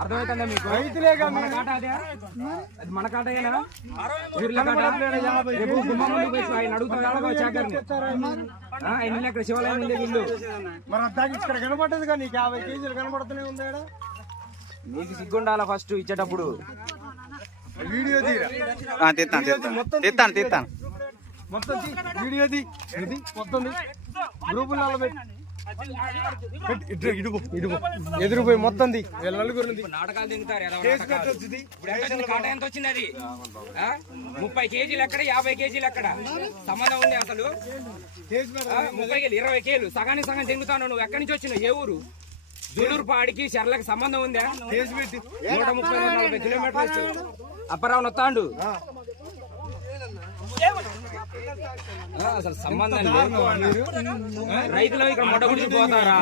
అర్థమవుతుందా మీకు? రైతులేగా మన కాట అదే, అది మన కాటేనా? ఊర్ల కాట. రేపు గుమ్మం ముందుకు పోయి ఆయన అడుగుతాడు చాకర్ని, ఆయన ఇక్కడ శివాలయం ఉండే ఇల్లు. మరి అద్దాకి ఇక్కడ కనపడ్డది కానీ నీకు 50 కేజీలు కనపడుతూనే ఉంది. నీకు సిగ్గుండాలా ఫస్ట్ ఇచ్చేటప్పుడు. వీడియో తీస్తాను మొత్తం వీడియోది మొత్తం గ్రూపులలో ఎదురుపోయి మొత్తం వీళ్ళ నలుగురు నాటకాలు తింటారు. కాట ఎంత వచ్చింది? అది 30 కేజీలు ఎక్కడ, 50 కేజీలు ఎక్కడ? సంబంధం ఉంది అసలు? 30 కేజీలు, 20 కేజీలు సగానికి సగం తింగుతాను. నువ్వు ఎక్కడి నుంచి వచ్చినావు? ఏ ఊరు? జూలూరు పాడికి చర్లకు సంబంధం ఉందా? 130-140 కిలోమీటర్లు అప్పరావు నొత్తాండు. అసలు సంబంధం లేదు. రైతులు ఇక్కడ మొట్ట గురించి పోతారా?